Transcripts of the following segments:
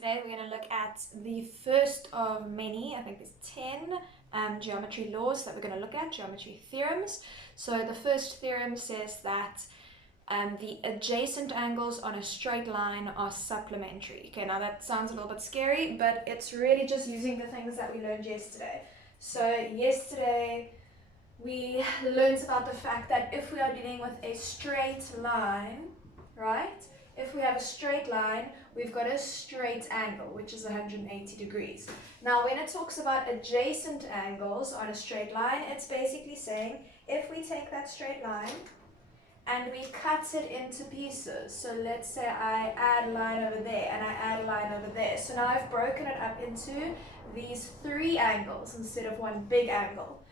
Today we're going to look at the first of many, I think there's 10 geometry laws that we're going to look at, geometry theorems. So the first theorem says that the adjacent angles on a straight line are supplementary. Okay, now that sounds a little bit scary, but it's really just using the things that we learned yesterday. So yesterday we learned about the fact that if we are dealing with a straight line, right? If we have a straight line, we've got a straight angle, which is 180 degrees. Now, when it talks about adjacent angles on a straight line, it's basically saying if we take that straight line and we cut it into pieces. So let's say I add a line over there and I add a line over there. So now I've broken it up into these three angles instead of one big angle.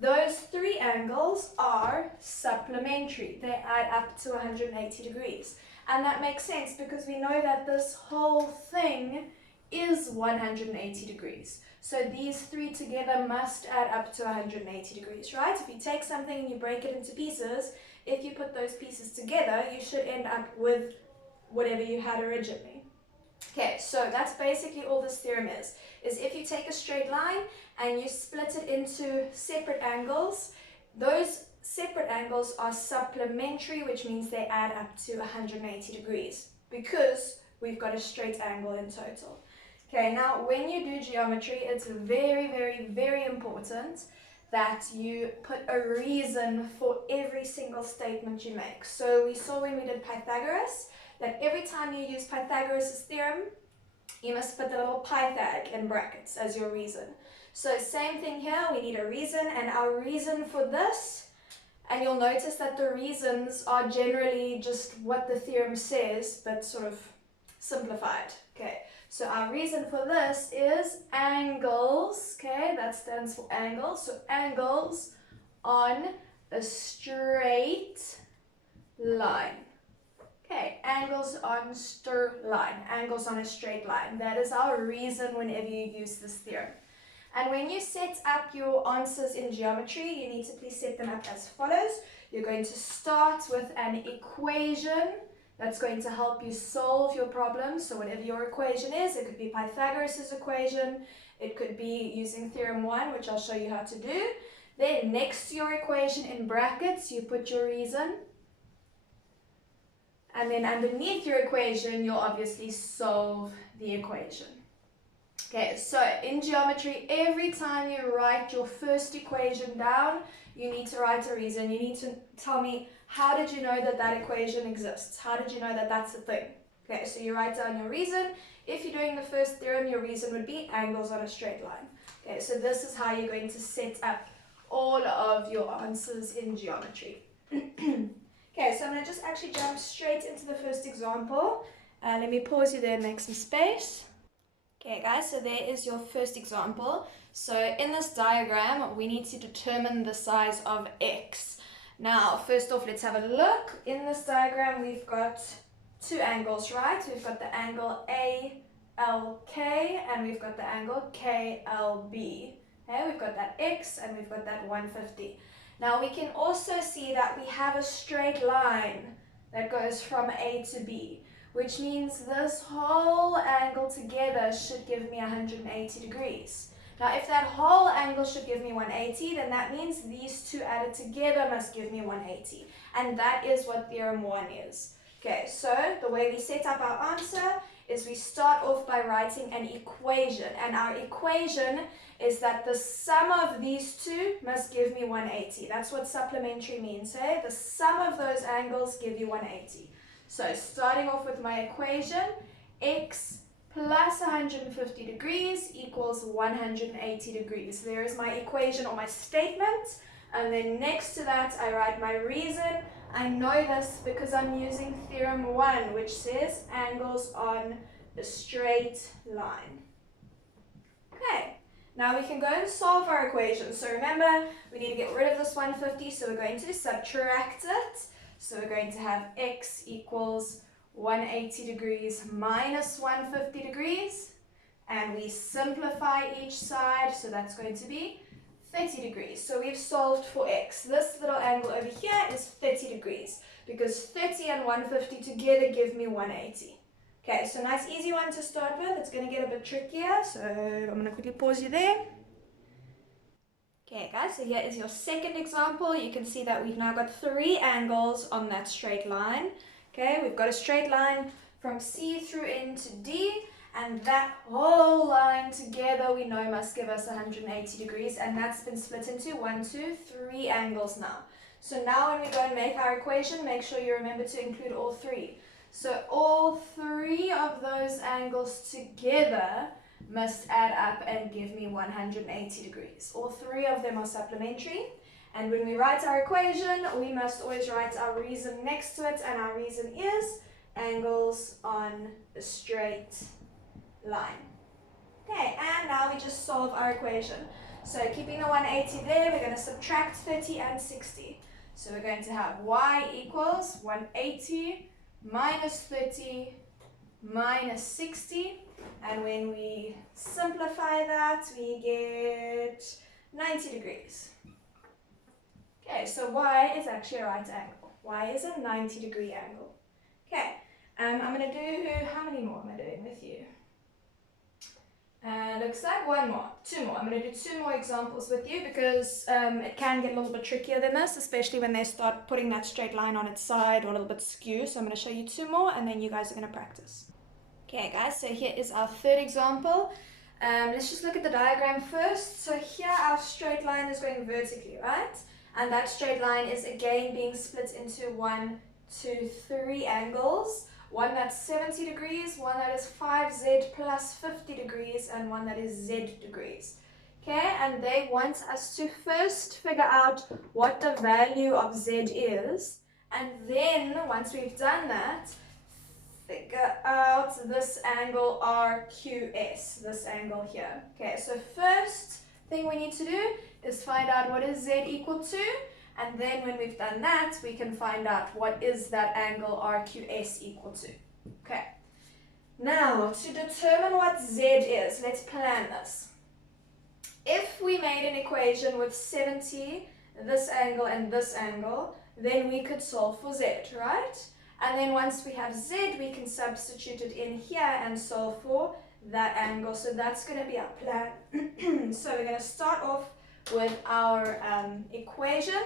Those three angles are supplementary. They add up to 180 degrees. And that makes sense because we know that this whole thing is 180 degrees. So these three together must add up to 180 degrees, right? If you take something and you break it into pieces, if you put those pieces together, you should end up with whatever you had originally. Okay, so that's basically all this theorem is if you take a straight line and you split it into separate angles, those separate angles are supplementary, which means they add up to 180 degrees because we've got a straight angle in total. Okay, now when you do geometry, it's very, very, very important that you put a reason for every single statement you make. So we saw when we did Pythagoras that every time you use Pythagoras' theorem, you must put the little Pythag in brackets as your reason. So same thing here, we need a reason, and our reason for this, and you'll notice that the reasons are generally just what the theorem says, but sort of simplified. Okay, so our reason for this is angles, okay, that stands for angles, so angles on a straight line. Okay, angles on angles on a straight line. That is our reason whenever you use this theorem. And when you set up your answers in geometry, you need to please set them up as follows. You're going to start with an equation that's going to help you solve your problem. So whatever your equation is, it could be Pythagoras' equation, it could be using Theorem 1, which I'll show you how to do. Then next to your equation in brackets, you put your reason. And then underneath your equation, you'll obviously solve the equation. Okay, so in geometry, every time you write your first equation down, you need to write a reason. You need to tell me, how did you know that that equation exists? How did you know that that's a thing? Okay, so you write down your reason. If you're doing the first theorem, your reason would be angles on a straight line. Okay, so this is how you're going to set up all of your answers in geometry. Okay, so I'm going to just actually jump straight into the first example. Let me pause you there and make some space. Okay guys, so there is your first example. So in this diagram, we need to determine the size of x. Now, first off, let's have a look. In this diagram, we've got two angles, right? We've got the angle ALK and we've got the angle KLB. Okay, we've got that x and we've got that 150. Now we can also see that we have a straight line that goes from A to B, which means this whole angle together should give me 180 degrees. Now if that whole angle should give me 180, then that means these two added together must give me 180. And that is what Theorem 1 is. Okay, so the way we set up our answer is we start off by writing an equation, and our equation is that the sum of these two must give me 180. That's what supplementary means, eh? The sum of those angles give you 180. So starting off with my equation, x plus 150 degrees equals 180 degrees. There is my equation or my statement, and then next to that I write my reason. I know this because I'm using Theorem 1, which says angles on a straight line. Okay, now we can go and solve our equation. So remember, we need to get rid of this 150, so we're going to subtract it. So we're going to have x equals 180 degrees minus 150 degrees. And we simplify each side, so that's going to be 30 degrees. So we've solved for x. This little angle over here is 30 degrees because 30 and 150 together give me 180. Okay, so nice easy one to start with. It's going to get a bit trickier, so I'm going to quickly pause you there. Okay guys, so here is your second example. You can see that we've now got 3 angles on that straight line. Okay, we've got a straight line from C through into D, and that whole line together we know must give us 180 degrees, and that's been split into 1, 2, 3 angles now. So now when we go and make our equation, make sure you remember to include all 3. So all 3 of those angles together must add up and give me 180 degrees. All 3 of them are supplementary, and when we write our equation we must always write our reason next to it, and our reason is angles on a straight line. Okay, and now we just solve our equation. So keeping the 180 there, we're going to subtract 30 and 60. So we're going to have y equals 180 minus 30 minus 60, and when we simplify that we get 90 degrees. Okay, so y is actually a right angle. Y is a 90-degree angle. Okay, I'm going to do, how many more am I doing with you? Looks like 2 more. I'm going to do 2 more examples with you because it can get a little bit trickier than this, especially when they start putting that straight line on its side or a little bit skew. So I'm going to show you 2 more and then you guys are going to practice. Okay guys, so here is our third example. Let's just look at the diagram first. So here our straight line is going vertically, right? And that straight line is again being split into 1, 2, 3 angles. One that's 70 degrees, one that is 5z plus 50 degrees, and one that is z degrees. Okay, and they want us to first figure out what the value of z is, and then once we've done that, figure out this angle RQS, this angle here. Okay, so first thing we need to do is find out what is z equal to, and then when we've done that, we can find out what is that angle RQS equal to. Okay, now to determine what z is, let's plan this. If we made an equation with 70, this angle and this angle, then we could solve for z, right? And then once we have z, we can substitute it in here and solve for that angle. So that's going to be our plan. So we're going to start off with our equation,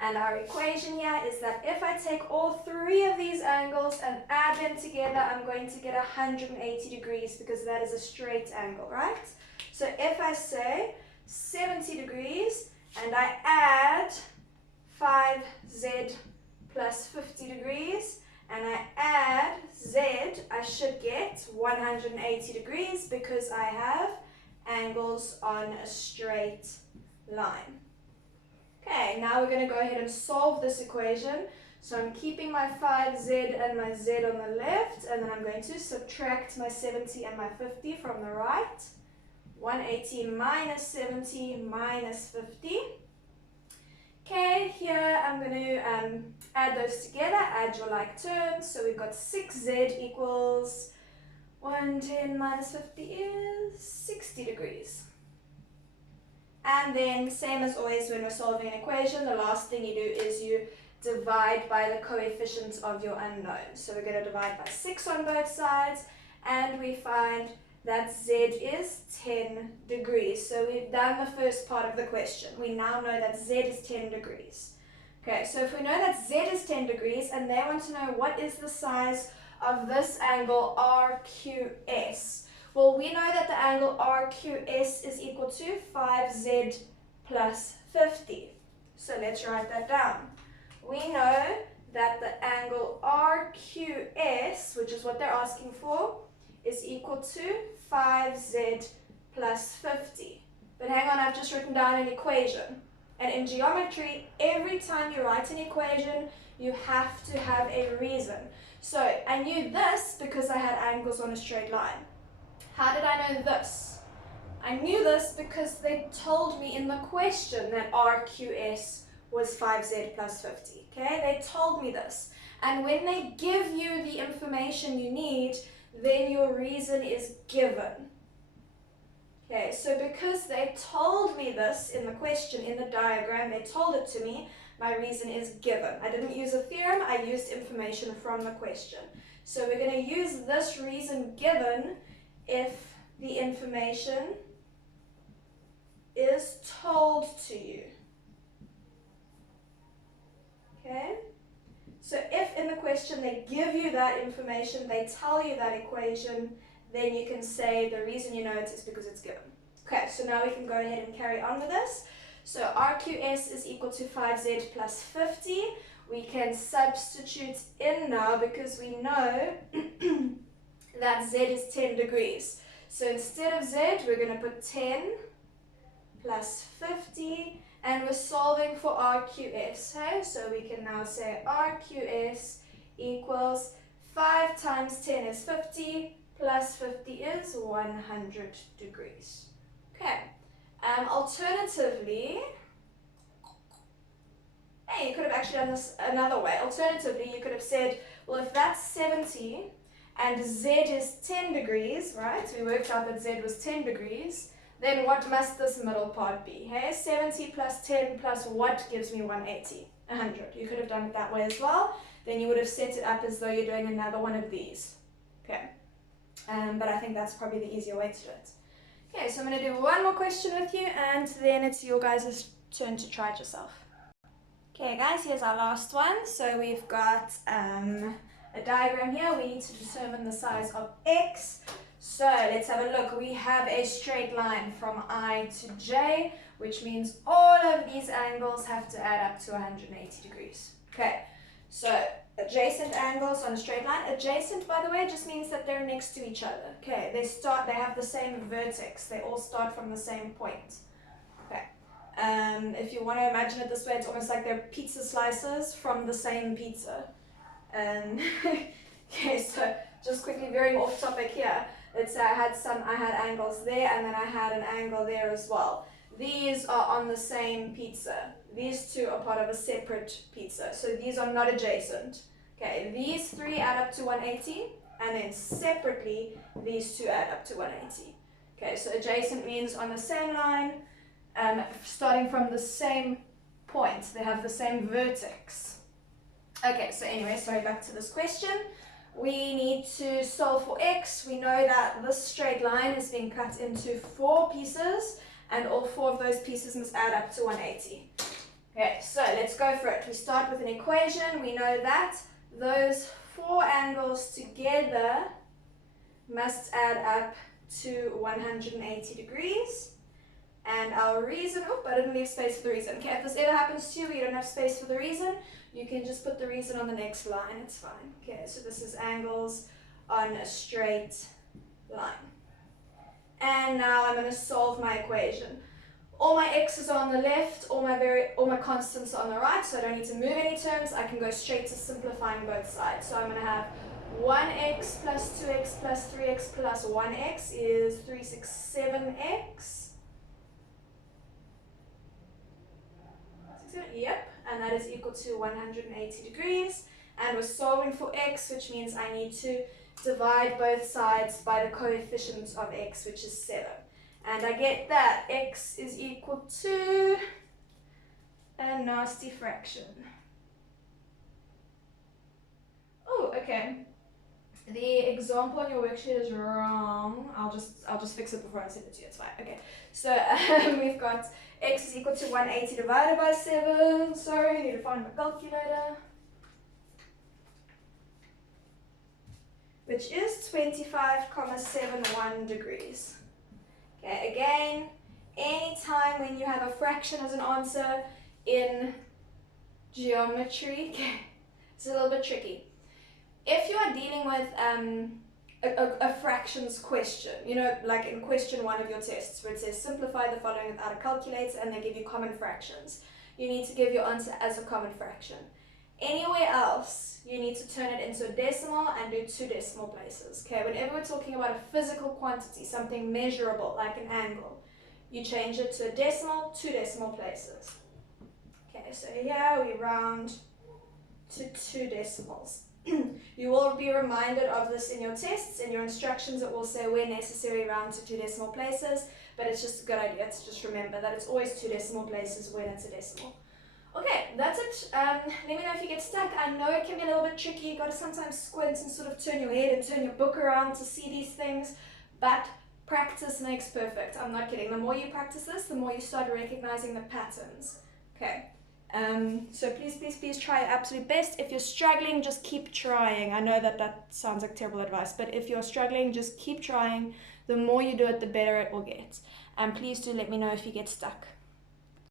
and our equation here is that if I take all 3 of these angles and add them together, I'm going to get 180 degrees because that is a straight angle, right? So if I say 70 degrees and I add 5z plus 50 degrees and I add z, I should get 180 degrees because I have angles on a straight line. Okay, now we're going to go ahead and solve this equation. So I'm keeping my 5z and my z on the left, and then I'm going to subtract my 70 and my 50 from the right. 180 minus 70 minus 50. Okay, here I'm going to add those together, add your like terms. So we've got 6z equals 110 minus 50 is 60 degrees. And then, same as always when we're solving an equation, the last thing you do is you divide by the coefficients of your unknown. So we're going to divide by 6 on both sides, and we find that z is 10 degrees. So we've done the first part of the question. We now know that z is 10 degrees. Okay, so if we know that z is 10 degrees, and they want to know what is the size of this angle RQS, well, we know that the angle RQS is equal to 5z plus 50. So let's write that down. We know that the angle RQS, which is what they're asking for, is equal to 5z plus 50. But hang on, I've just written down an equation. And in geometry, every time you write an equation, you have to have a reason. So I knew this because I had angles on a straight line. How did I know this? I knew this because they told me in the question that RQS was 5z plus 50. Okay, they told me this. And when they give you the information you need, then your reason is given. Okay, so because they told me this in the question, in the diagram, they told it to me, my reason is given. I didn't use a theorem, I used information from the question. So we're going to use this reason given if the information is told to you. Okay? So if in the question they give you that information, they tell you that equation, then you can say the reason you know it is because it's given. Okay, so now we can go ahead and carry on with this. So RQS is equal to 5Z plus 50. We can substitute in now because we know that Z is 10 degrees. So instead of Z, we're going to put 10 plus 50, and we're solving for RQS. Okay? So we can now say RQS equals 5 times 10 is 50, plus 50 is 100 degrees. Okay. Alternatively, hey, you could have actually done this another way. Alternatively, you could have said, well, if that's 70 and Z is 10 degrees, right? So we worked out that Z was 10 degrees. Then what must this middle part be? Hey, 70 plus 10 plus what gives me 180? 100. You could have done it that way as well. Then you would have set it up as though you're doing another one of these. Okay. But I think that's probably the easier way to do it. Okay, so I'm going to do one more question with you, and then it's your guys' turn to try it yourself. Okay guys, here's our last one. So we've got a diagram here. We need to determine the size of x. So let's have a look. We have a straight line from I to j, which means all of these angles have to add up to 180 degrees. Okay, so adjacent angles on a straight line. Adjacent, by the way, just means that they're next to each other. Okay, they have the same vertex. They all start from the same point. Okay. If you want to imagine it this way, it's almost like they're pizza slices from the same pizza. Okay, so just quickly veering off topic here. Let's say I had angles there, and then I had an angle there as well. These are on the same pizza. These two are part of a separate pizza, so these are not adjacent. Okay, these three add up to 180, and then separately, these two add up to 180. Okay, so adjacent means on the same line, starting from the same point. They have the same vertex. Okay, so anyway, sorry, back to this question. We need to solve for x. We know that this straight line is being cut into 4 pieces, and all 4 of those pieces must add up to 180. Okay, so let's go for it. We start with an equation. We know that those 4 angles together must add up to 180 degrees. And our reason, I didn't leave space for the reason. Okay, if this ever happens to you, you don't have space for the reason, you can just put the reason on the next line, it's fine. Okay, so this is angles on a straight line. And now I'm going to solve my equation. All my x's are on the left, all my constants are on the right, so I don't need to move any terms. I can go straight to simplifying both sides. So I'm going to have 1x plus 2x plus 3x plus 1x is 367x. Yep, and that is equal to 180 degrees. And we're solving for x, which means I need to divide both sides by the coefficient of x, which is 7. And I get that x is equal to a nasty fraction. Oh, okay. The example on your worksheet is wrong. I'll just fix it before I send it to you. It's fine. Okay. So we've got x is equal to 180 divided by 7. Sorry, I need to find my calculator. Which is 25,71 degrees. Okay, again, anytime when you have a fraction as an answer in geometry, it's a little bit tricky. If you are dealing with a fractions question, you know, like in question 1 of your tests, where it says simplify the following without a calculator, and they give you common fractions, you need to give your answer as a common fraction. Anywhere else, you need to turn it into a decimal and do 2 decimal places. Okay, whenever we're talking about a physical quantity, something measurable like an angle, you change it to a decimal, 2 decimal places. Okay, so here we round to 2 decimals. You will be reminded of this in your tests. In your instructions, it will say where necessary round to 2 decimal places, but it's just a good idea to just remember that it's always 2 decimal places when it's a decimal. Okay, that's it. Let me know if you get stuck. I know it can be a little bit tricky. You gotta sometimes squint and sort of turn your head and turn your book around to see these things, but practice makes perfect. I'm not kidding. The more you practice this, the more you start recognizing the patterns. Okay. So please try your absolute best. If you're struggling, just keep trying. I know that sounds like terrible advice, but if you're struggling, just keep trying. The more you do it, the better it will get. And please do let me know if you get stuck.